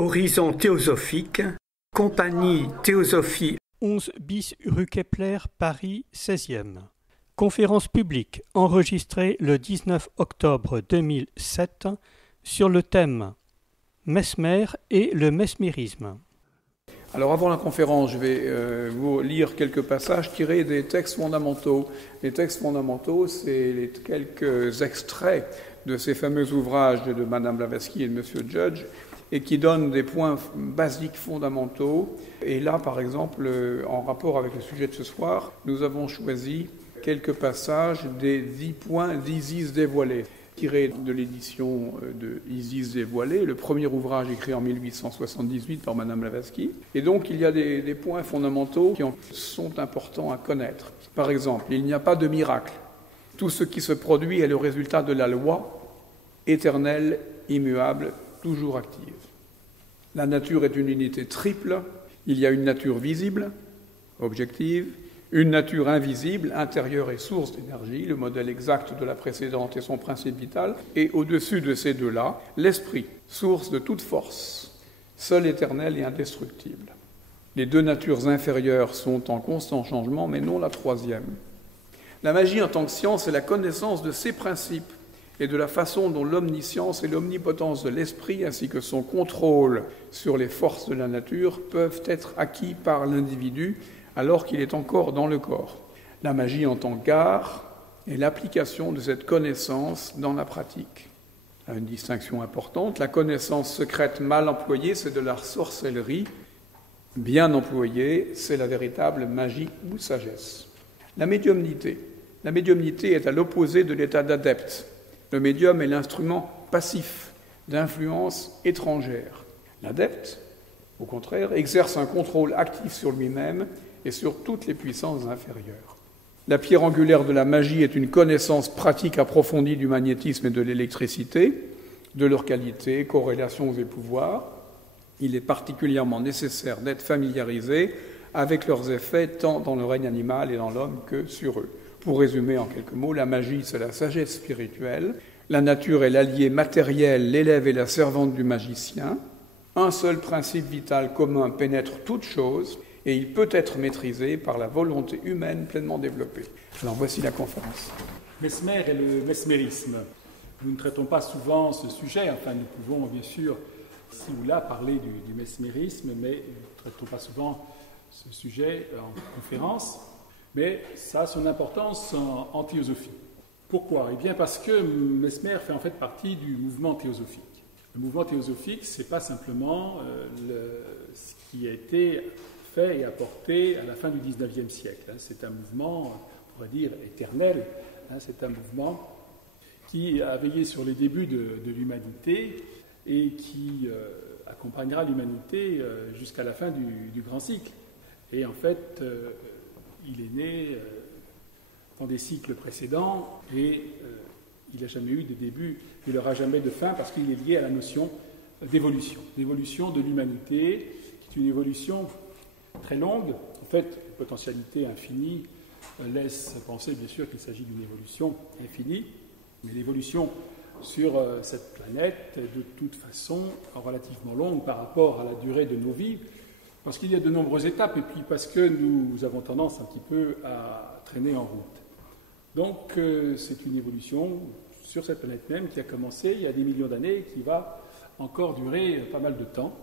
Horizon théosophique, compagnie Théosophie 11 bis rue Kepler, Paris 16e. Conférence publique enregistrée le 19 octobre 2007 sur le thème Mesmer et le mesmérisme. Alors avant la conférence, je vais vous lire quelques passages tirés des textes fondamentaux. Les textes fondamentaux, c'est les quelques extraits de ces fameux ouvrages de Madame Blavatsky et de Monsieur Judge, et qui donnent des points basiques fondamentaux. Et là, par exemple, en rapport avec le sujet de ce soir, nous avons choisi quelques passages des 10 points d'Isis dévoilée, tirés de l'édition de Isis dévoilée, le premier ouvrage écrit en 1878 par Madame Blavatsky. Et donc, il y a des points fondamentaux qui sont importants à connaître. Par exemple, il n'y a pas de miracle. Tout ce qui se produit est le résultat de la loi éternelle, immuable, toujours active. La nature est une unité triple. Il y a une nature visible, objective, une nature invisible, intérieure et source d'énergie, le modèle exact de la précédente et son principe vital, et au-dessus de ces deux-là, l'esprit, source de toute force, seul éternel et indestructible. Les deux natures inférieures sont en constant changement, mais non la troisième. La magie en tant que science est la connaissance de ces principes et de la façon dont l'omniscience et l'omnipotence de l'esprit, ainsi que son contrôle sur les forces de la nature, peuvent être acquis par l'individu alors qu'il est encore dans le corps. La magie en tant qu'art est l'application de cette connaissance dans la pratique. Une distinction importante, la connaissance secrète mal employée, c'est de la sorcellerie. Bien employée, c'est la véritable magie ou sagesse. La médiumnité est à l'opposé de l'état d'adepte. Le médium est l'instrument passif d'influence étrangère. L'adepte, au contraire, exerce un contrôle actif sur lui-même et sur toutes les puissances inférieures. La pierre angulaire de la magie est une connaissance pratique approfondie du magnétisme et de l'électricité, de leurs qualités, corrélations et pouvoirs. Il est particulièrement nécessaire d'être familiarisé avec leurs effets tant dans le règne animal et dans l'homme que sur eux. Pour résumer en quelques mots, la magie, c'est la sagesse spirituelle. La nature est l'allié matériel, l'élève et la servante du magicien. Un seul principe vital commun pénètre toute chose et il peut être maîtrisé par la volonté humaine pleinement développée. Alors voici la conférence. Mesmer et le mesmérisme. Nous ne traitons pas souvent ce sujet, enfin nous pouvons bien sûr ici ou là parler du mesmérisme, mais nous ne traitons pas souvent ce sujet en conférence. Mais ça a son importance en théosophie. Pourquoi ? Eh bien parce que Mesmer fait en fait partie du mouvement théosophique. Le mouvement théosophique, ce n'est pas simplement ce qui a été fait et apporté à la fin du XIXe siècle. C'est un mouvement, on pourrait dire, éternel. C'est un mouvement qui a veillé sur les débuts de l'humanité et qui accompagnera l'humanité jusqu'à la fin du grand cycle. Et en fait, il est né dans des cycles précédents et il n'a jamais eu de début, il n'aura jamais de fin parce qu'il est lié à la notion d'évolution de l'humanité, qui est une évolution très longue. En fait, une potentialité infinie laisse penser bien sûr qu'il s'agit d'une évolution infinie, mais l'évolution sur cette planète est de toute façon relativement longue par rapport à la durée de nos vies, parce qu'il y a de nombreuses étapes et puis parce que nous avons tendance un petit peu à traîner en route. Donc c'est une évolution sur cette planète même qui a commencé il y a des millions d'années et qui va encore durer pas mal de temps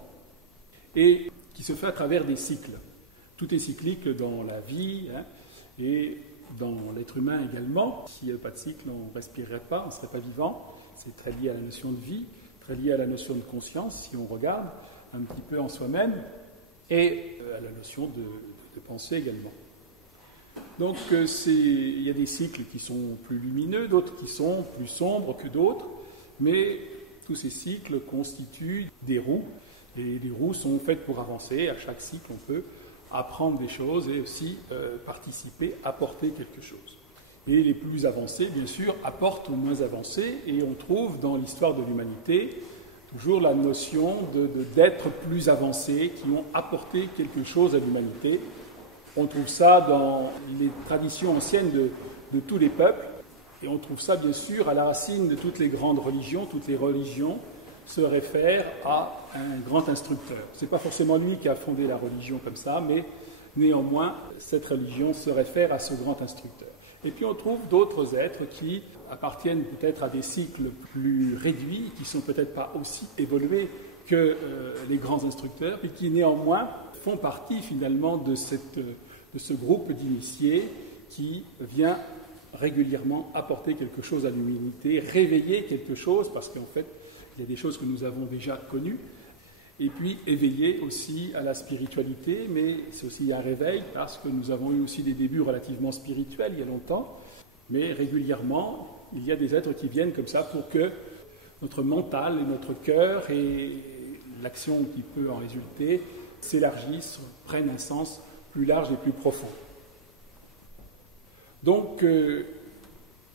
et qui se fait à travers des cycles. Tout est cyclique dans la vie et dans l'être humain également. S'il n'y avait pas de cycle, on ne respirerait pas, on ne serait pas vivant. C'est très lié à la notion de vie, très lié à la notion de conscience, si on regarde un petit peu en soi-même, et à la notion de pensée également. Donc il y a des cycles qui sont plus lumineux, d'autres qui sont plus sombres que d'autres, mais tous ces cycles constituent des roues, et les roues sont faites pour avancer. À chaque cycle, on peut apprendre des choses et aussi participer, apporter quelque chose. Et les plus avancés, bien sûr, apportent aux moins avancés, et on trouve dans l'histoire de l'humanité toujours la notion d'être plus avancés, qui ont apporté quelque chose à l'humanité. On trouve ça dans les traditions anciennes de tous les peuples, et on trouve ça bien sûr à la racine de toutes les grandes religions. Toutes les religions se réfère à un grand instructeur. Ce n'est pas forcément lui qui a fondé la religion comme ça, mais néanmoins, cette religion se réfère à ce grand instructeur. Et puis on trouve d'autres êtres qui appartiennent peut-être à des cycles plus réduits, qui ne sont peut-être pas aussi évolués que les grands instructeurs, et qui néanmoins font partie finalement de ce groupe d'initiés qui vient régulièrement apporter quelque chose à l'humanité, réveiller quelque chose, parce qu'en fait, il y a des choses que nous avons déjà connues, et puis éveiller aussi à la spiritualité, mais c'est aussi un réveil, parce que nous avons eu aussi des débuts relativement spirituels il y a longtemps, mais régulièrement, il y a des êtres qui viennent comme ça pour que notre mental et notre cœur et l'action qui peut en résulter s'élargissent, prennent un sens plus large et plus profond. Donc,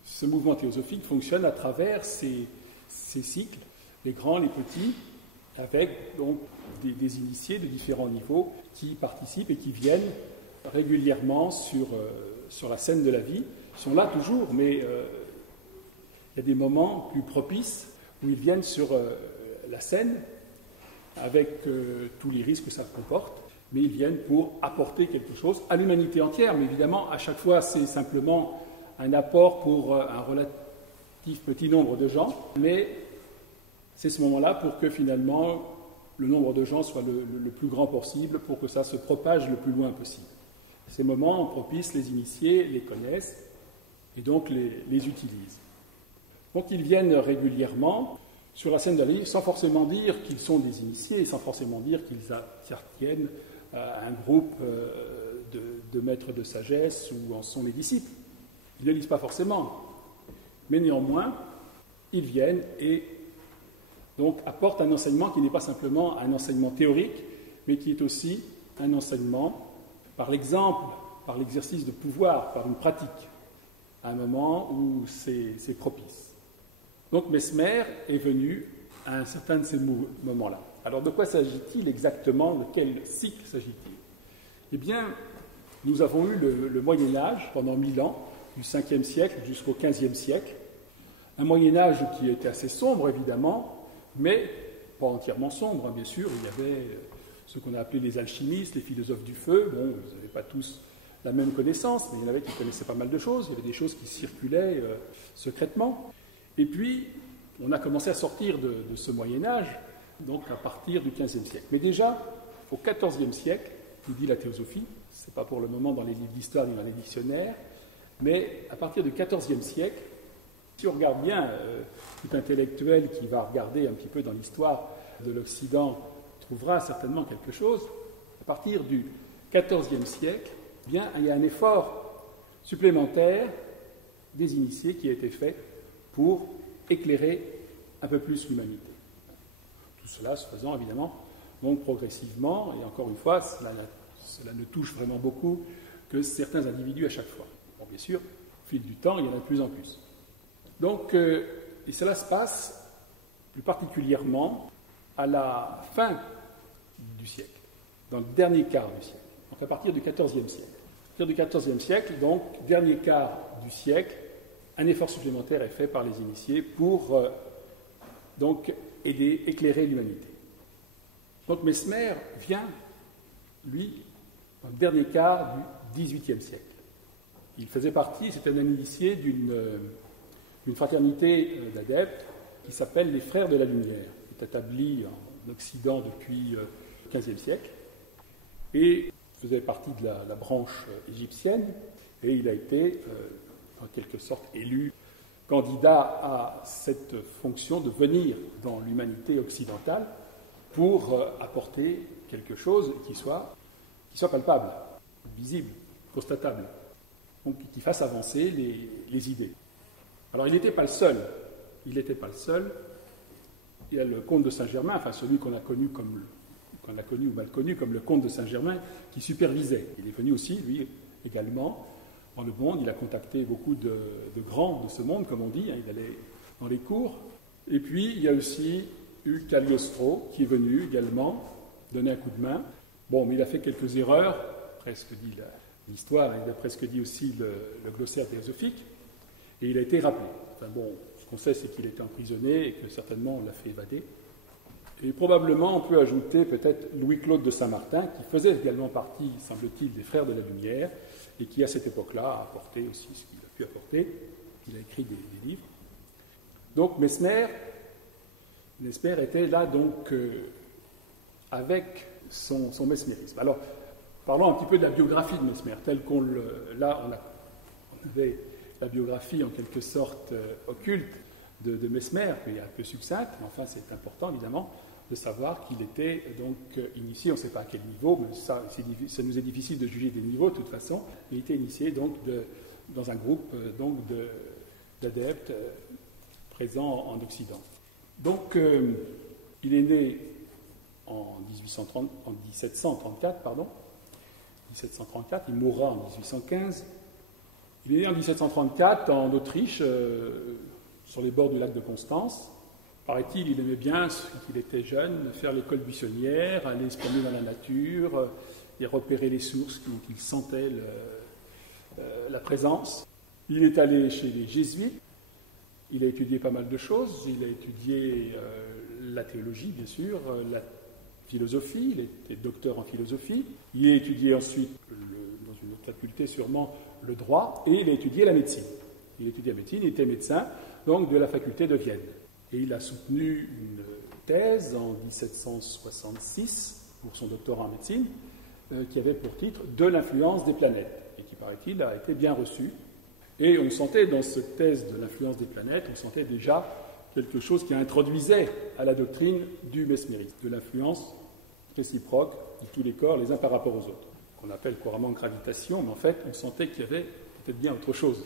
ce mouvement théosophique fonctionne à travers ces cycles, les grands, les petits, avec donc des initiés de différents niveaux qui participent et qui viennent régulièrement sur la scène de la vie. Ils sont là toujours, mais il y a des moments plus propices où ils viennent sur la scène avec tous les risques que ça comporte, mais ils viennent pour apporter quelque chose à l'humanité entière. Mais évidemment, à chaque fois, c'est simplement un apport pour un relatif petit nombre de gens, mais c'est ce moment-là pour que finalement le nombre de gens soit le plus grand possible, pour que ça se propage le plus loin possible. Ces moments propices, les initiés les connaissent et donc les utilisent. Donc ils viennent régulièrement sur la scène de la vie sans forcément dire qu'ils sont des initiés, sans forcément dire qu'ils appartiennent à un groupe de maîtres de sagesse ou en sont les disciples. Ils ne le disent pas forcément, mais néanmoins, ils viennent et donc apportent un enseignement qui n'est pas simplement un enseignement théorique, mais qui est aussi un enseignement par l'exemple, par l'exercice de pouvoir, par une pratique, à un moment où c'est propice. Donc Mesmer est venu à un certain de ces moments-là. Alors de quoi s'agit-il exactement? De quel cycle s'agit-il? Eh bien, nous avons eu le Moyen-Âge pendant 1000 ans, du 5e siècle jusqu'au 15e siècle. Un Moyen-Âge qui était assez sombre, évidemment, mais pas entièrement sombre, bien sûr. Il y avait ce qu'on a appelé les alchimistes, les philosophes du feu. Bon, vous n'avez pas tous la même connaissance, mais il y en avait qui connaissaient pas mal de choses. Il y avait des choses qui circulaient secrètement. Et puis, on a commencé à sortir de ce Moyen-Âge, donc à partir du XVe siècle. Mais déjà, au XIVe siècle, nous dit la théosophie, ce n'est pas pour le moment dans les livres d'histoire ni dans les dictionnaires, mais à partir du XIVe siècle, si on regarde bien, tout intellectuel qui va regarder un petit peu dans l'histoire de l'Occident trouvera certainement quelque chose. À partir du XIVe siècle, bien, il y a un effort supplémentaire des initiés qui a été fait pour éclairer un peu plus l'humanité. Tout cela se faisant évidemment donc progressivement, et encore une fois, cela ne touche vraiment beaucoup que certains individus à chaque fois. Bon, bien sûr, au fil du temps, il y en a de plus en plus. Donc, et cela se passe plus particulièrement à la fin du siècle, dans le dernier quart du siècle, donc à partir du XIVe siècle. À partir du XIVe siècle, donc, dernier quart du siècle, un effort supplémentaire est fait par les initiés pour donc aider, éclairer l'humanité. Donc Mesmer vient, lui, dans le dernier quart du XVIIIe siècle. Il faisait partie, c'était un initié d'une fraternité d'adeptes qui s'appelle les Frères de la Lumière, qui est établie en Occident depuis le XVe siècle, et faisait partie de la branche égyptienne, et il a été, en quelque sorte, élu candidat à cette fonction de venir dans l'humanité occidentale pour apporter quelque chose qui soit palpable, visible, constatable, donc qui fasse avancer les idées. Alors il n'était pas le seul. Il y a le comte de Saint-Germain, enfin celui qu'on a connu ou mal connu comme le comte de Saint-Germain, qui supervisait. Il est venu aussi, lui, également, dans le monde. Il a contacté beaucoup de grands de ce monde, comme on dit. Il allait dans les cours. Et puis, il y a aussi eu Cagliostro, qui est venu également donner un coup de main. Bon, mais il a fait quelques erreurs, presque dit l'histoire, il a presque dit aussi le glossaire théosophique, et il a été rappelé. Enfin bon, ce qu'on sait, c'est qu'il était emprisonné et que certainement on l'a fait évader. Et probablement, on peut ajouter peut-être Louis-Claude de Saint-Martin, qui faisait également partie, semble-t-il, des Frères de la Lumière, et qui, à cette époque-là, a apporté aussi ce qu'il a pu apporter. Il a écrit des livres. Donc, Mesmer était là, donc, avec son mesmérisme. Alors, parlons un petit peu de la biographie de Mesmer, telle qu'on le... Là, on avait la biographie, en quelque sorte, occulte de Mesmer, qui est un peu succincte, mais enfin, c'est important, évidemment, de savoir qu'il était donc initié, on ne sait pas à quel niveau, mais ça nous est difficile de juger des niveaux de toute façon, mais il était initié donc dans un groupe d'adeptes présents en Occident. Donc il est né en 1734, il mourra en 1815. Il est né en 1734 en Autriche, sur les bords du lac de Constance. Paraît-il, il aimait bien, quand il était jeune, faire l'école buissonnière, aller se promener dans la nature et repérer les sources dont il sentait la présence. Il est allé chez les jésuites, il a étudié pas mal de choses, il a étudié la théologie, bien sûr, la philosophie, il était docteur en philosophie, il a étudié ensuite, dans une autre faculté sûrement, le droit, et il a étudié la médecine. Il étudiait la médecine, il était médecin, donc de la faculté de Vienne. Et il a soutenu une thèse en 1766 pour son doctorat en médecine qui avait pour titre « De l'influence des planètes » et qui, paraît-il, a été bien reçu. Et on sentait dans cette thèse de l'influence des planètes, on sentait déjà quelque chose qui introduisait à la doctrine du mesmérisme, de l'influence réciproque de tous les corps les uns par rapport aux autres, qu'on appelle couramment gravitation, mais en fait, on sentait qu'il y avait peut-être bien autre chose.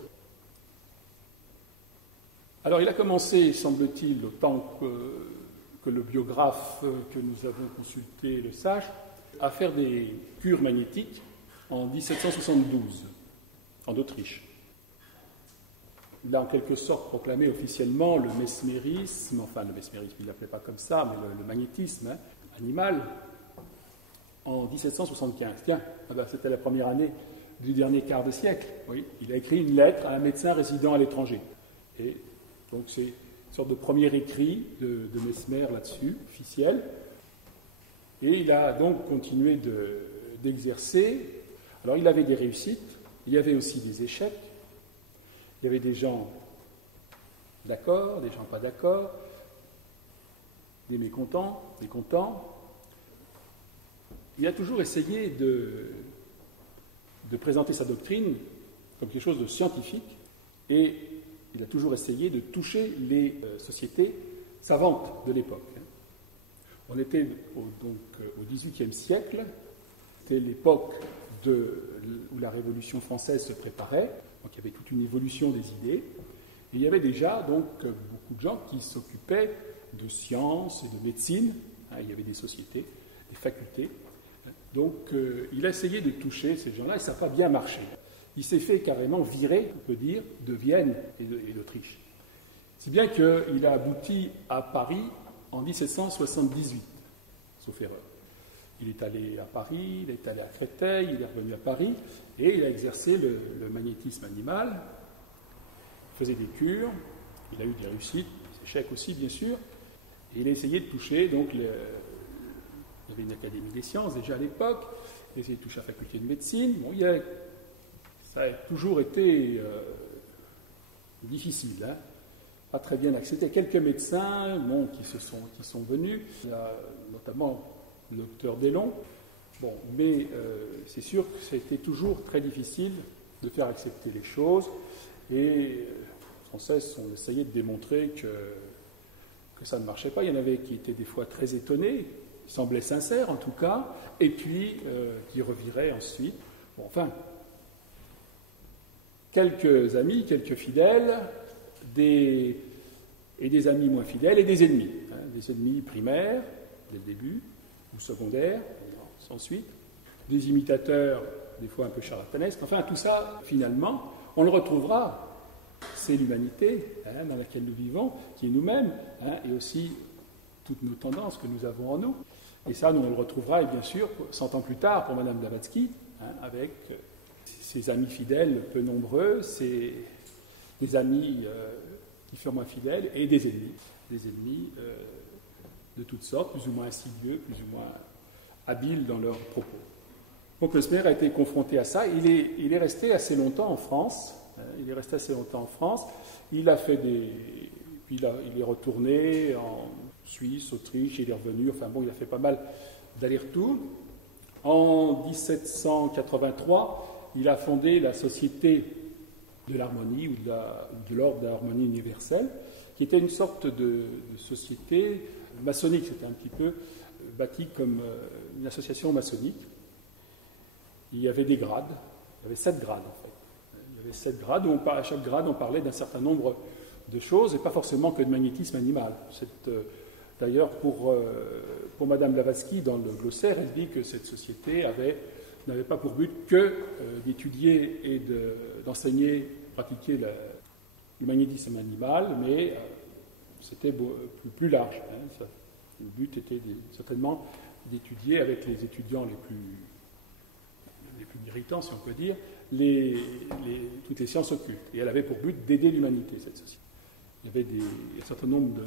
Alors, il a commencé, semble-t-il, autant que le biographe que nous avons consulté le sache, à faire des cures magnétiques en 1772, en Autriche. Il a en quelque sorte proclamé officiellement le mesmérisme, il ne l'appelait pas comme ça, mais le magnétisme animal, en 1775. Tiens, c'était la première année du dernier quart de siècle. Oui, il a écrit une lettre à un médecin résident à l'étranger. Et donc c'est une sorte de premier écrit de Mesmer là-dessus, officiel. Et il a donc continué d'exercer. Alors il avait des réussites, il y avait aussi des échecs. Il y avait des gens d'accord, des gens pas d'accord, des mécontents, des contents. Il a toujours essayé de présenter sa doctrine comme quelque chose de scientifique et il a toujours essayé de toucher les sociétés savantes de l'époque. On était au XVIIIe siècle, c'était l'époque où la Révolution française se préparait, donc il y avait toute une évolution des idées, et il y avait déjà donc beaucoup de gens qui s'occupaient de sciences et de médecine, il y avait des sociétés, des facultés, donc il a essayé de toucher ces gens-là et ça n'a pas bien marché. Il s'est fait carrément virer, on peut dire, de Vienne et d'Autriche. Si bien qu'il a abouti à Paris en 1778, sauf erreur. Il est allé à Paris, il est allé à Créteil, il est revenu à Paris, et il a exercé le magnétisme animal, il faisait des cures, il a eu des réussites, des échecs aussi, bien sûr, et il a essayé de toucher, donc, il y avait une académie des sciences déjà à l'époque, il a essayé de toucher la faculté de médecine, bon, ça a toujours été difficile, pas très bien accepté. Quelques médecins qui sont venus, il y a notamment le docteur Delon, mais c'est sûr que ça a été toujours très difficile de faire accepter les choses, et sans cesse on essayait de démontrer que ça ne marchait pas. Il y en avait qui étaient des fois très étonnés, semblaient sincères en tout cas, et puis qui reviraient ensuite. Quelques amis, quelques fidèles, et des amis moins fidèles, et des ennemis primaires, dès le début, ou secondaires, ensuite, des imitateurs, des fois un peu charlatanesques, tout ça, finalement, on le retrouvera, c'est l'humanité dans laquelle nous vivons, qui est nous-mêmes, et aussi toutes nos tendances que nous avons en nous, et ça, nous on le retrouvera, et bien sûr, 100 ans plus tard, pour Madame Blavatsky, avec ses amis fidèles peu nombreux, des amis qui furent moins fidèles, et des ennemis de toutes sortes, plus ou moins insidieux, plus ou moins habiles dans leurs propos. Donc Mesmer a été confronté à ça. Il est resté assez longtemps en France. Il a fait puis il est retourné en Suisse, Autriche, il est revenu. Enfin bon, il a fait pas mal d'allers-retours. En 1783, il a fondé la Société de l'harmonie ou de l'ordre de l'harmonie universelle, qui était une sorte de société maçonnique. C'était un petit peu bâti comme une association maçonnique. Il y avait des grades. Il y avait 7 grades, en fait. Il y avait 7 grades, où à chaque grade, on parlait d'un certain nombre de choses, et pas forcément que de magnétisme animal. D'ailleurs, pour Madame Blavatsky, dans le glossaire, elle dit que cette société n'avait pas pour but que d'étudier et d'enseigner, pratiquer le magnétisme animal, mais c'était plus large. Le but était certainement d'étudier avec les étudiants les plus méritants, si on peut dire, toutes les sciences occultes. Et elle avait pour but d'aider l'humanité, cette société. Il y avait un certain nombre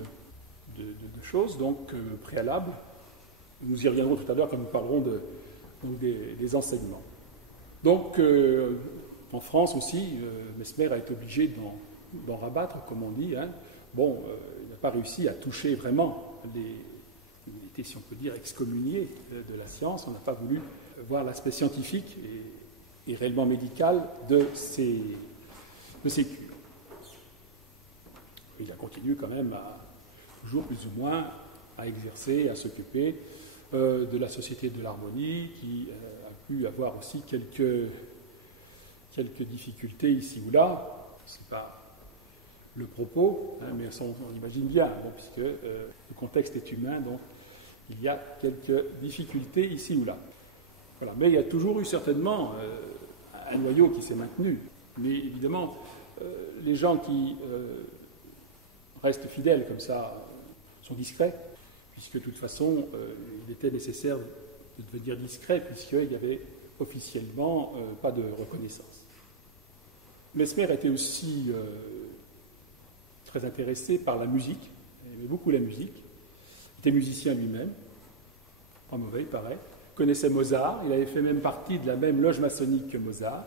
de choses, donc préalables. Nous y reviendrons tout à l'heure quand nous parlerons des enseignements. Donc, en France aussi, Mesmer a été obligé d'en rabattre, comme on dit. Bon, il n'a pas réussi à toucher vraiment il était, si on peut dire, excommunié de la science. On n'a pas voulu voir l'aspect scientifique et réellement médical de ces cures. Il a continué quand même toujours plus ou moins à exercer, à s'occuper de la Société de l'harmonie, qui a pu avoir aussi quelques difficultés ici ou là. Ce n'est pas le propos, mais on imagine bien, puisque le contexte est humain, donc il y a quelques difficultés ici ou là. Voilà. Mais il y a toujours eu certainement un noyau qui s'est maintenu. Mais évidemment, les gens qui restent fidèles comme ça sont discrets, puisque de toute façon, il était nécessaire de devenir discret, puisqu'il n'y avait officiellement pas de reconnaissance. Mesmer était aussi très intéressé par la musique, il aimait beaucoup la musique, il était musicien lui-même, pas mauvais, il paraît, connaissait Mozart, il avait fait même partie de la même loge maçonnique que Mozart,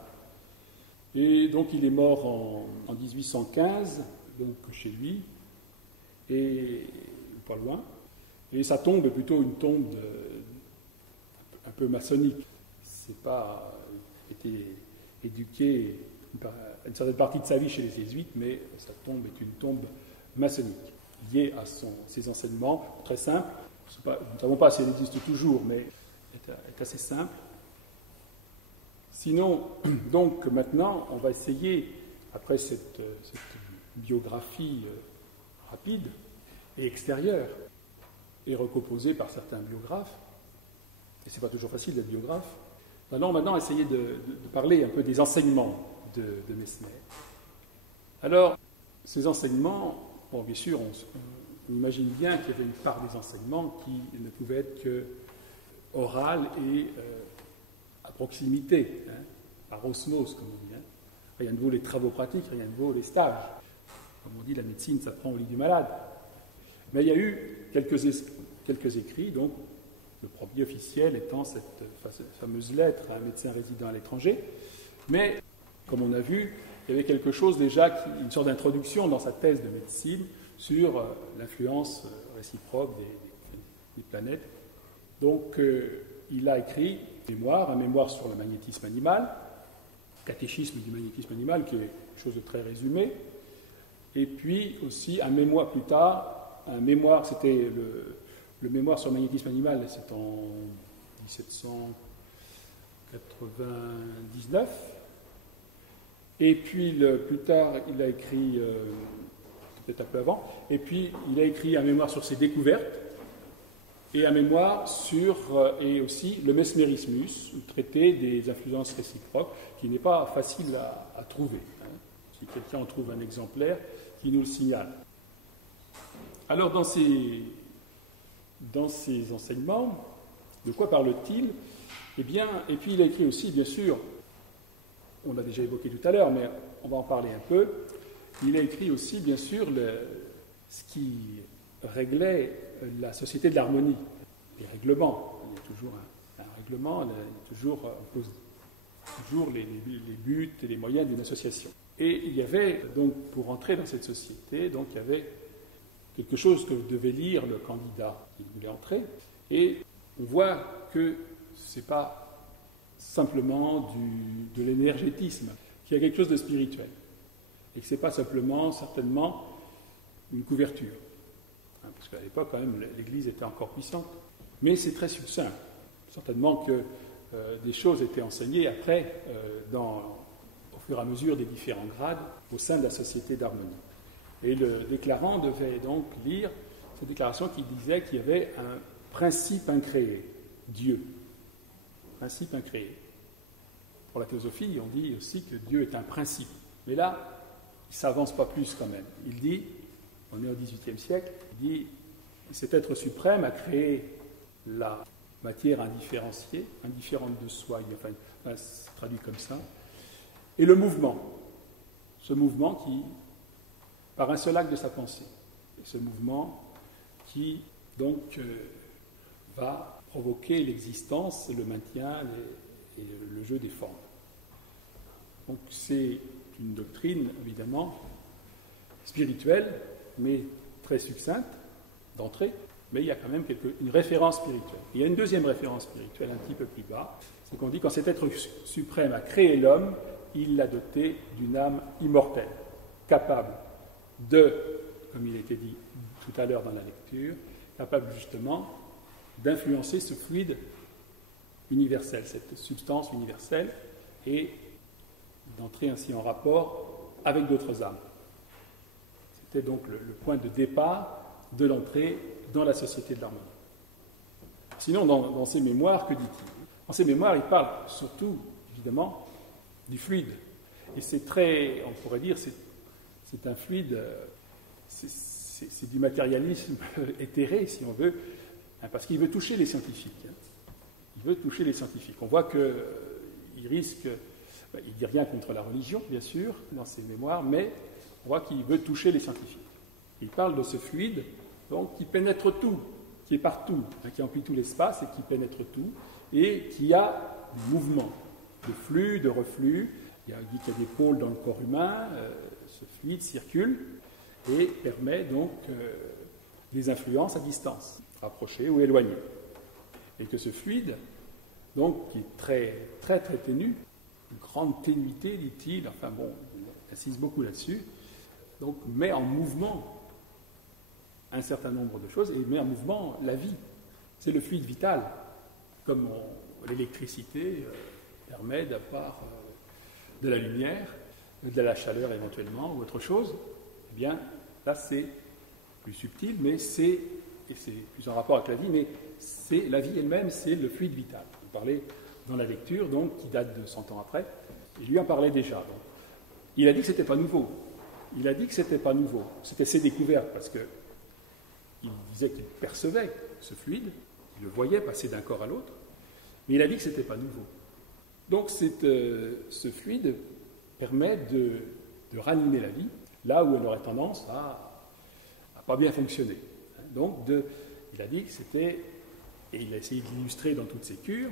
et donc il est mort en 1815, donc chez lui, et pas loin, et sa tombe est plutôt une tombe un peu maçonnique. C'est pas été éduqué une certaine partie de sa vie chez les jésuites, mais sa tombe est une tombe maçonnique, liée à ses enseignements, très simple. Nous ne savons pas si elle existe toujours, mais elle est assez simple. Sinon, donc maintenant, on va essayer, après cette biographie rapide et extérieure, et recomposée par certains biographes, et c'est pas toujours facile d'être biographe, maintenant essayer de parler un peu des enseignements de Mesmer. Alors, ces enseignements, bon, bien sûr, on imagine bien qu'il y avait une part des enseignements qui ne pouvait être que orale et à proximité, par osmose, comme on dit. Rien ne vaut les travaux pratiques, rien ne vaut les stages. Comme on dit, la médecine, ça prend au lit du malade. Mais il y a eu quelques écrits, donc le premier officiel étant cette fameuse lettre à un médecin résident à l'étranger. Mais, comme on a vu, il y avait quelque chose déjà, une sorte d'introduction dans sa thèse de médecine sur l'influence réciproque des planètes. Donc, il a écrit un mémoire sur le magnétisme animal, catéchisme du magnétisme animal, qui est quelque chose de très résumé, et puis aussi un mémoire plus tard, c'était le mémoire sur le magnétisme animal, c'est en 1799, et puis plus tard, il a écrit, peut-être un peu avant, et puis il a écrit un mémoire sur ses découvertes, et un mémoire et aussi le mesmérismus, le traité des influences réciproques, qui n'est pas facile à trouver. Si quelqu'un en trouve un exemplaire, qui nous le signale. Alors, dans ces enseignements, de quoi parle-t-il ? Eh bien, et puis il a écrit aussi, bien sûr, on l'a déjà évoqué tout à l'heure, mais on va en parler un peu, il a écrit aussi, bien sûr, ce qui réglait la société de l'harmonie, les règlements. Il y a toujours un règlement, on pose toujours les buts et les moyens d'une association. Et il y avait donc, pour entrer dans cette société, donc il y avait quelque chose que devait lire le candidat qui voulait entrer. Et on voit que ce n'est pas simplement de l'énergétisme, qu'il y a quelque chose de spirituel. Et que ce n'est pas simplement, certainement, une couverture. Parce qu'à l'époque, quand même, l'Église était encore puissante. Mais c'est très succinct. Certainement que des choses étaient enseignées après, au fur et à mesure des différents grades, au sein de la société d'harmonie. Et le déclarant devait donc lire cette déclaration qui disait qu'il y avait un principe incréé, Dieu. Principe incréé. Pour la théosophie, on dit aussi que Dieu est un principe. Mais là, il ne s'avance pas plus quand même. Il dit, on est au XVIIIe siècle, il dit, cet être suprême a créé la matière indifférenciée, indifférente de soi, enfin, c'est traduit comme ça, et le mouvement. Ce mouvement qui, par un seul acte de sa pensée, et ce mouvement qui, donc, va provoquer l'existence, le maintien et le jeu des formes. Donc, c'est une doctrine, évidemment, spirituelle, mais très succincte, d'entrée, mais il y a quand même une référence spirituelle. Il y a une deuxième référence spirituelle un petit peu plus bas, c'est qu'on dit quand cet être suprême a créé l'homme, il l'a doté d'une âme immortelle, capable de, comme il a été dit tout à l'heure dans la lecture, capable justement d'influencer ce fluide universel, cette substance universelle, et d'entrer ainsi en rapport avec d'autres âmes. C'était donc le point de départ de l'entrée dans la société de l'harmonie. Sinon, dans ses mémoires, que dit-il ? Dans ses mémoires, il parle surtout, évidemment, du fluide. Et c'est très, on pourrait dire, c'est un fluide, c'est du matérialisme éthéré, si on veut, parce qu'il veut toucher les scientifiques. Il veut toucher les scientifiques. On voit qu'il risque, il ne dit rien contre la religion, bien sûr, dans ses mémoires, mais on voit qu'il veut toucher les scientifiques. Il parle de ce fluide, donc, qui pénètre tout, qui est partout, qui emplit tout l'espace et qui pénètre tout, et qui a du mouvement, de flux, de reflux. Il dit qu'il y a des pôles dans le corps humain, ce fluide circule et permet donc des influences à distance, rapprochées ou éloignées. Et que ce fluide, donc, qui est très, très, très ténu, une grande ténuité, dit-il, enfin bon, il insiste beaucoup là-dessus, donc met en mouvement un certain nombre de choses et met en mouvement la vie. C'est le fluide vital, comme l'électricité permet d'avoir de la lumière, de la chaleur éventuellement, ou autre chose. Eh bien, là c'est plus subtil, mais et c'est plus en rapport avec la vie, mais c'est la vie elle-même, c'est le fluide vital. On parlait dans la lecture, donc, qui date de 100 ans après, et lui en parlait déjà. Donc. Il a dit que ce n'était pas nouveau. Il a dit que ce n'était pas nouveau. C'était ses découvertes, parce que il disait qu'il percevait ce fluide, il le voyait passer d'un corps à l'autre, mais il a dit que ce n'était pas nouveau. Donc ce fluide permet de ranimer la vie, là où elle aurait tendance à pas bien fonctionner. Donc il a dit que c'était, et il a essayé d'illustrer dans toutes ses cures,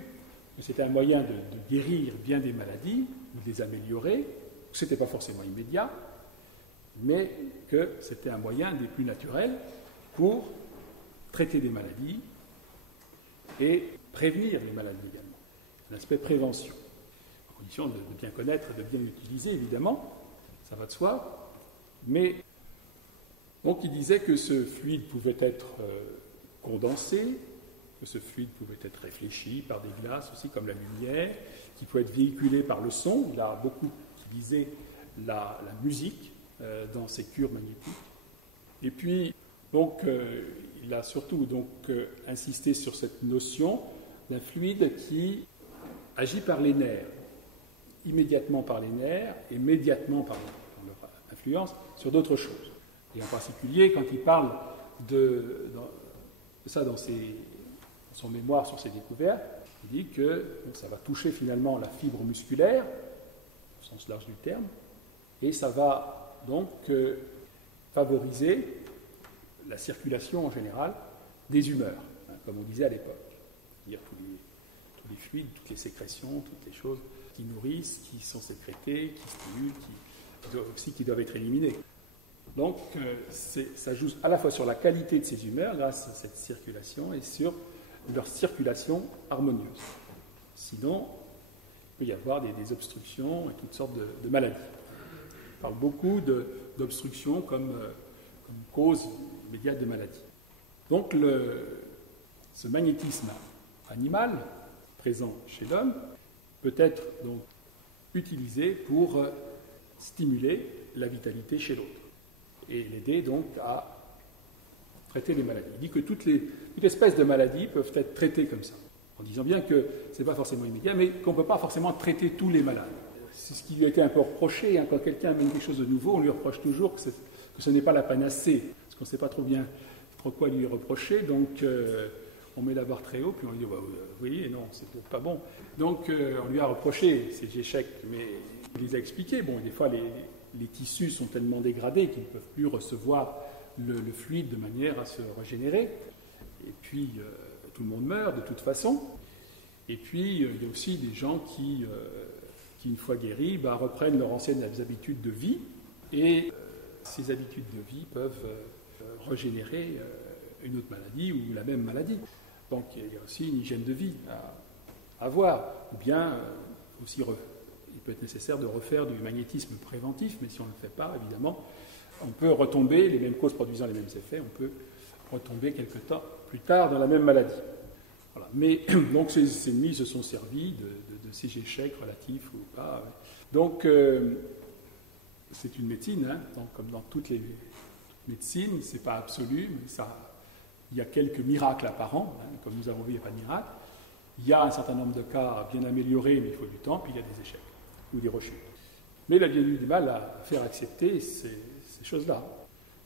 que c'était un moyen de guérir bien des maladies, ou de les améliorer, que ce n'était pas forcément immédiat, mais que c'était un moyen des plus naturels pour traiter des maladies et prévenir les maladies également. L'aspect prévention. En condition de bien connaître et de bien l'utiliser, évidemment, ça va de soi. Mais donc il disait que ce fluide pouvait être condensé, que ce fluide pouvait être réfléchi par des glaces aussi, comme la lumière, qui pouvait être véhiculé par le son. Il a beaucoup utilisé la musique dans ses cures magnétiques. Et puis, donc, il a surtout insisté sur cette notion d'un fluide qui agit par les nerfs, immédiatement par les nerfs et médiatement par leur influence sur d'autres choses. Et en particulier, quand il parle de ça dans son mémoire sur ses découvertes, il dit que ça va toucher finalement la fibre musculaire, au sens large du terme, et ça va donc favoriser la circulation en général des humeurs, comme on disait à l'époque. C'est-à-dire tous les fluides, toutes les sécrétions, toutes les choses qui nourrissent, qui sont sécrétées, qui stimulent, qui doivent être éliminées. Donc, ça joue à la fois sur la qualité de ces humeurs, grâce à cette circulation, et sur leur circulation harmonieuse. Sinon, il peut y avoir des obstructions et toutes sortes de maladies. On parle beaucoup d'obstructions comme cause immédiate de maladie. Donc, ce magnétisme animal présent chez l'homme peut être donc utilisé pour stimuler la vitalité chez l'autre et l'aider donc à traiter les maladies. Il dit que toute espèce de maladies peuvent être traitées comme ça, en disant bien que ce n'est pas forcément immédiat, mais qu'on ne peut pas forcément traiter tous les malades. C'est ce qui lui a été un peu reproché, quand quelqu'un amène quelque chose de nouveau, on lui reproche toujours que ce n'est pas la panacée, parce qu'on ne sait pas trop bien quoi lui reprocher, donc on met la barre très haut, puis on lui dit oui et non, c'est peut-être pas bon. Donc on lui a reproché ces échecs, mais il les a expliqués. Bon, des fois les tissus sont tellement dégradés qu'ils ne peuvent plus recevoir le fluide de manière à se régénérer. Et puis tout le monde meurt de toute façon. Et puis il y a aussi des gens qui une fois guéris, reprennent leurs anciennes habitudes de vie, et ces habitudes de vie peuvent régénérer une autre maladie ou la même maladie. Donc il y a aussi une hygiène de vie à avoir. Ou bien aussi, il peut être nécessaire de refaire du magnétisme préventif, mais si on ne le fait pas, évidemment, on peut retomber, les mêmes causes produisant les mêmes effets, on peut retomber quelque temps plus tard dans la même maladie. Voilà. Mais donc ces ennemis se sont servis de ces échecs relatifs ou pas. Donc c'est une médecine, donc, comme dans toutes les médecines, c'est pas absolu, mais il y a quelques miracles apparents, comme nous avons vu, il n'y a pas de miracle. Il y a un certain nombre de cas bien améliorés, mais il faut du temps, puis il y a des échecs ou des rechutes. Mais il a bien eu du mal à faire accepter ces choses-là,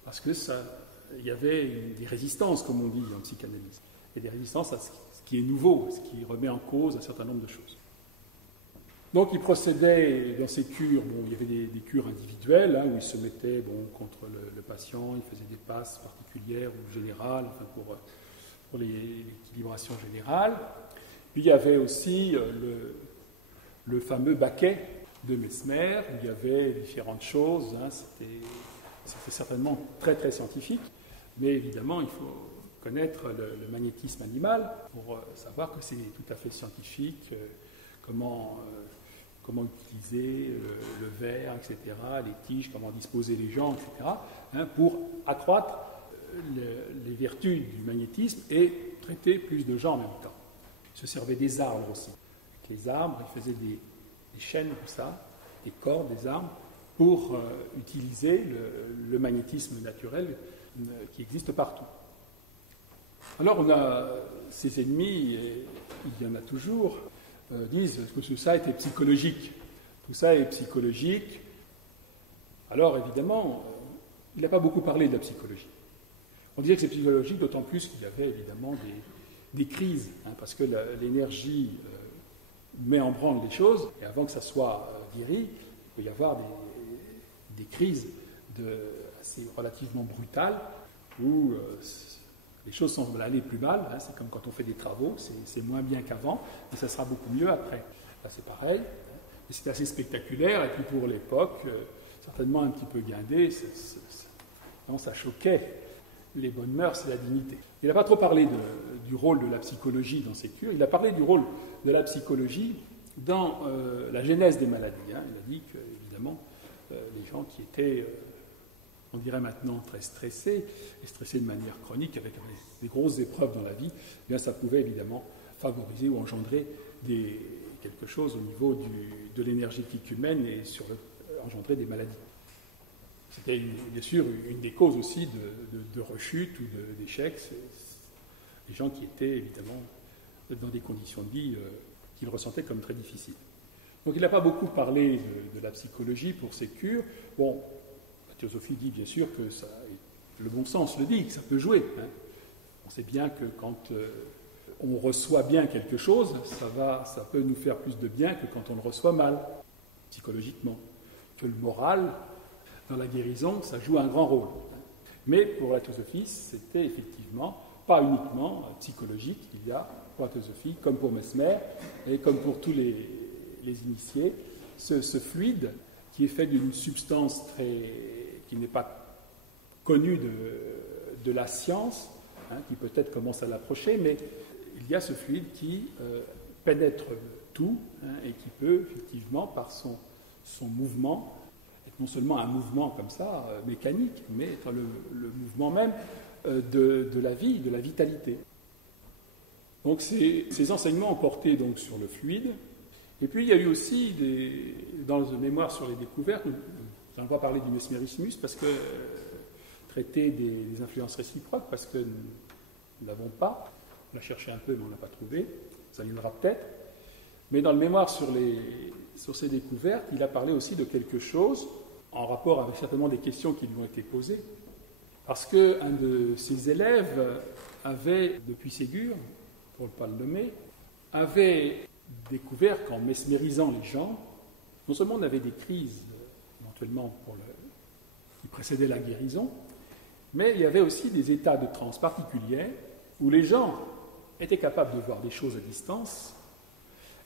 parce que il y avait des résistances, comme on dit en psychanalyse, et des résistances à ce qui est nouveau, ce qui remet en cause un certain nombre de choses. Donc il procédait dans ces cures, il y avait des cures individuelles, où il se mettait contre le patient, il faisait des passes particulières ou générales, pour l'équilibration générale. Puis il y avait aussi le fameux baquet de Mesmer, où il y avait différentes choses, c'était certainement très très scientifique, mais évidemment il faut connaître le magnétisme animal pour savoir que c'est tout à fait scientifique, comment utiliser le verre, etc., les tiges, comment disposer les gens, etc., pour accroître les vertus du magnétisme et traiter plus de gens en même temps. Il se servait des arbres aussi. Avec les arbres, il faisait des chaînes comme ça, des cordes, des arbres, pour utiliser le magnétisme naturel qui existe partout. Alors on a ces ennemis, et il y en a toujours, disent que tout ça était psychologique. Tout ça est psychologique. Alors évidemment, il n'a pas beaucoup parlé de la psychologie. On disait que c'est psychologique, d'autant plus qu'il y avait évidemment des crises, parce que l'énergie met en branle les choses, et avant que ça soit guéri, il peut y avoir des crises assez relativement brutales, où les choses semblent aller plus mal, c'est comme quand on fait des travaux, c'est moins bien qu'avant, mais ça sera beaucoup mieux après. Là c'est pareil, et c'est assez spectaculaire, et puis pour l'époque, certainement un petit peu guindé, ça choquait les bonnes mœurs et la dignité. Il n'a pas trop parlé du rôle de la psychologie dans ces cures, il a parlé du rôle de la psychologie dans la genèse des maladies. Il a dit que, évidemment, les gens qui étaient, on dirait maintenant, très stressés, et stressés de manière chronique, avec des grosses épreuves dans la vie, eh bien, ça pouvait évidemment favoriser ou engendrer quelque chose au niveau de l'énergétique humaine et engendrer des maladies. C'était bien sûr une des causes aussi de rechute ou d'échec. Les gens qui étaient évidemment dans des conditions de vie qu'ils ressentaient comme très difficiles. Donc il n'a pas beaucoup parlé de la psychologie pour ces cures. Bon, la théosophie dit bien sûr que le bon sens le dit, que ça peut jouer. On sait bien que quand on reçoit bien quelque chose, ça peut nous faire plus de bien que quand on le reçoit mal, psychologiquement. Que le moral, dans la guérison, ça joue un grand rôle. Mais pour la théosophie, c'était effectivement pas uniquement psychologique. Il y a pour la théosophie, comme pour Mesmer et comme pour tous les initiés, ce fluide qui est fait d'une substance qui n'est pas connue de la science, qui peut-être commence à l'approcher, mais il y a ce fluide qui pénètre tout et qui peut effectivement, par son mouvement, être non seulement un mouvement comme ça, mécanique, mais être le mouvement même de la vie, de la vitalité. Donc ces enseignements ont porté donc sur le fluide. Et puis il y a eu aussi, dans le mémoire sur les découvertes, nous allons pas parler du mesmérismus parce que traiter des influences réciproques, parce que nous ne l'avons pas. On l'a cherché un peu, mais on ne l'a pas trouvé. Ça viendra peut-être. Mais dans le mémoire sur ces découvertes, il a parlé aussi de quelque chose en rapport avec certainement des questions qui lui ont été posées. Parce qu'un de ses élèves avait, depuis Ségur, pour ne pas le nommer, avait découvert qu'en mesmérisant les gens, non seulement on avait des crises, éventuellement qui précédaient la guérison, mais il y avait aussi des états de transe particuliers où les gens étaient capables de voir des choses à distance,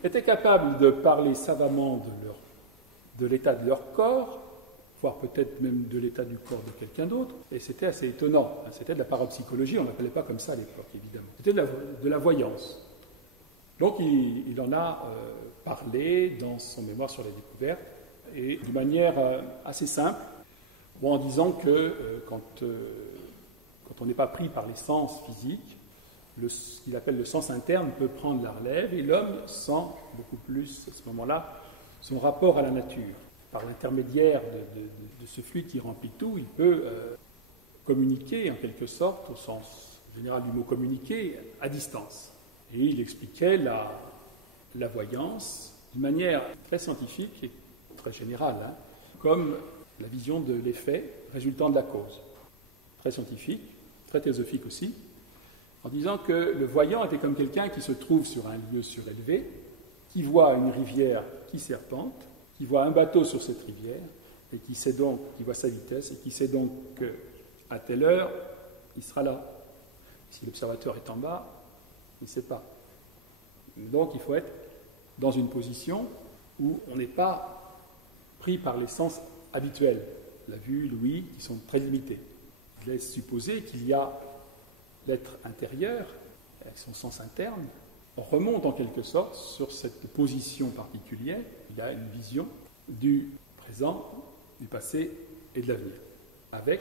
étaient capables de parler savamment de l'état de leur corps, voire peut-être même de l'état du corps de quelqu'un d'autre, et c'était assez étonnant. C'était de la parapsychologie, on ne l'appelait pas comme ça à l'époque, évidemment. C'était de la voyance. Donc il en a parlé dans son mémoire sur les découvertes, et d'une manière assez simple, en disant que quand on n'est pas pris par les sens physiques, ce qu'il appelle le sens interne peut prendre la relève, et l'homme sent beaucoup plus, à ce moment-là, son rapport à la nature. Par l'intermédiaire de ce fluide qui remplit tout, il peut communiquer, en quelque sorte, au sens général du mot communiquer, à distance. Et il expliquait la voyance d'une manière très scientifique et très générale, comme la vision de l'effet résultant de la cause. Très scientifique, très théosophique aussi, en disant que le voyant était comme quelqu'un qui se trouve sur un lieu surélevé, qui voit une rivière qui serpente, qui voit un bateau sur cette rivière, et qui voit sa vitesse, et qui sait donc qu'à telle heure, il sera là. Si l'observateur est en bas, il ne sait pas. Donc il faut être dans une position où on n'est pas pris par les sens habituels, la vue, l'ouïe, qui sont très limités. Il laisse supposer qu'il y a l'être intérieur, avec son sens interne. On remonte en quelque sorte sur cette position particulière. Il y a une vision du présent, du passé et de l'avenir, avec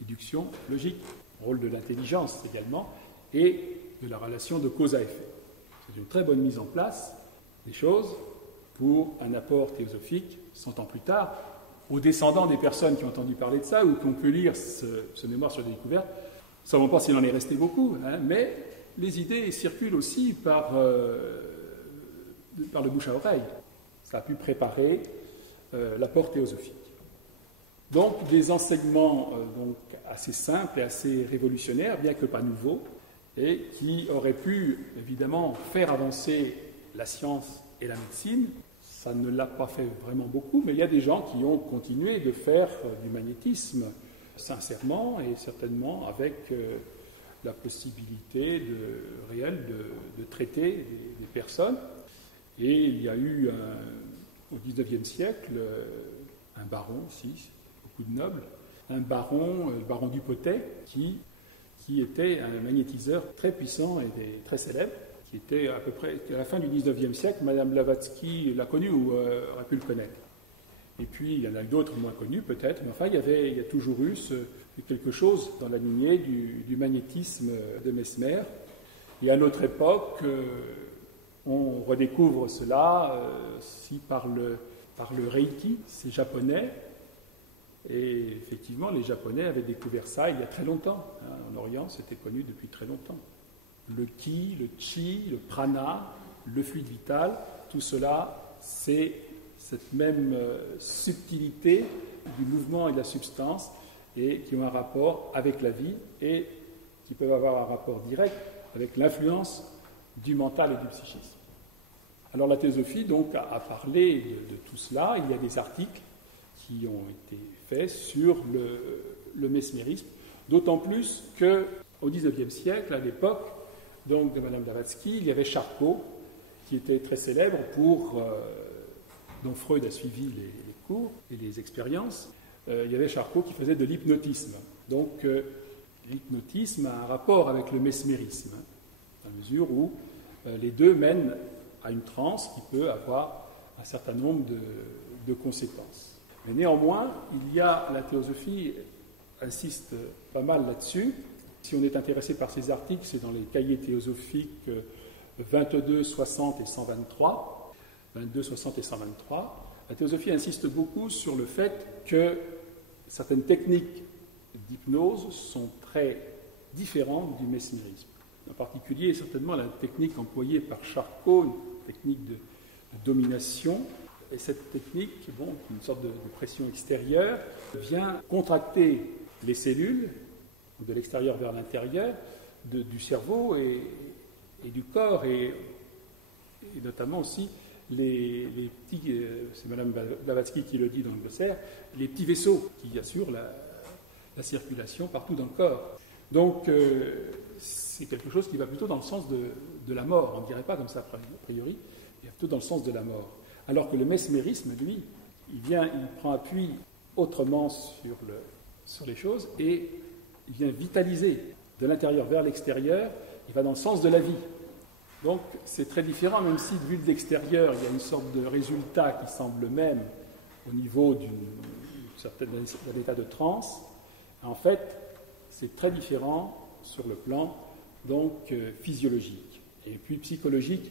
déduction logique, rôle de l'intelligence également, et de la relation de cause à effet. C'est une très bonne mise en place des choses pour un apport théosophique 100 ans plus tard, aux descendants des personnes qui ont entendu parler de ça ou qui ont pu lire ce mémoire sur les découvertes. Nous ne savons pas s'il en est resté beaucoup, mais les idées circulent aussi par le bouche à oreille. Ça a pu préparer l'apport théosophique. Donc des enseignements donc assez simples et assez révolutionnaires, bien que pas nouveaux, et qui auraient pu évidemment faire avancer la science et la médecine. Ça ne l'a pas fait vraiment beaucoup, mais il y a des gens qui ont continué de faire du magnétisme sincèrement et certainement avec la possibilité réelle de traiter des personnes. Et il y a eu au XIXe siècle un baron aussi, beaucoup de nobles, un baron, le baron du Potet, qui était un magnétiseur très puissant et très célèbre, qui était à peu près à la fin du XIXe siècle. Madame Blavatsky l'a connu ou aurait pu le connaître. Et puis il y en a d'autres moins connus peut-être, mais enfin il y a toujours eu quelque chose dans la lignée du magnétisme de Mesmer. Et à notre époque, on redécouvre cela si par le Reiki, c'est japonais. Et effectivement, les Japonais avaient découvert ça il y a très longtemps. En Orient, c'était connu depuis très longtemps. Le ki, le chi, le prana, le fluide vital, tout cela, c'est cette même subtilité du mouvement et de la substance, et qui ont un rapport avec la vie, et qui peuvent avoir un rapport direct avec l'influence du mental et du psychisme. Alors la théosophie, donc, a parlé de tout cela. Il y a des articles qui ont été faits sur le mesmérisme. D'autant plus qu'au XIXe siècle, à l'époque donc, de Mme Blavatsky, il y avait Charcot, qui était très célèbre pour, dont Freud a suivi les cours et les expériences. Il y avait Charcot qui faisait de l'hypnotisme. Donc, l'hypnotisme a un rapport avec le mesmérisme, dans la mesure où les deux mènent à une transe qui peut avoir un certain nombre de conséquences. Mais néanmoins, la théosophie insiste pas mal là-dessus. Si on est intéressé par ces articles, c'est dans les cahiers théosophiques 22, 60 et 123. 22, 60 et 123. La théosophie insiste beaucoup sur le fait que certaines techniques d'hypnose sont très différentes du mesmérisme. En particulier, certainement, la technique employée par Charcot, une technique de domination. Et cette technique, une sorte de pression extérieure, vient contracter les cellules, de l'extérieur vers l'intérieur, du cerveau et du corps, et notamment aussi les petits, c'est Mme Blavatsky qui le dit dans le glossaire, les petits vaisseaux qui assurent la circulation partout dans le corps. Donc, c'est quelque chose qui va plutôt dans le sens de la mort. On ne dirait pas comme ça a priori, il va plutôt dans le sens de la mort. Alors que le mesmérisme, lui, il prend appui autrement sur les choses et il vient vitaliser de l'intérieur vers l'extérieur, il va dans le sens de la vie. Donc c'est très différent, même si vu de l'extérieur, il y a une sorte de résultat qui semble le même au niveau d'un état de transe. En fait, c'est très différent sur le plan donc physiologique. Et puis psychologique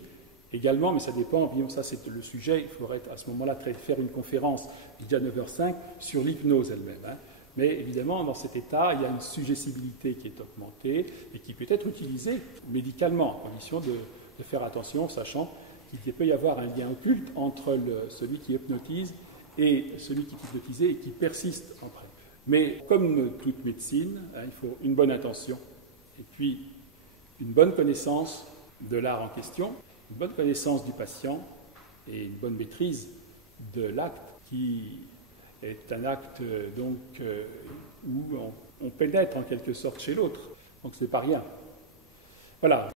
également, mais ça dépend, ça c'est le sujet, il faudrait à ce moment-là faire une conférence, déjà 9h05, sur l'hypnose elle-même. Mais évidemment, dans cet état, il y a une suggestibilité qui est augmentée et qui peut être utilisée médicalement, à condition de faire attention, sachant qu'il peut y avoir un lien occulte entre celui qui hypnotise et celui qui est hypnotisé et qui persiste après. Mais comme toute médecine, il faut une bonne intention et puis une bonne connaissance de l'art en question, une bonne connaissance du patient et une bonne maîtrise de l'acte qui est un acte donc où on pénètre en quelque sorte chez l'autre. Donc ce n'est pas rien. Voilà.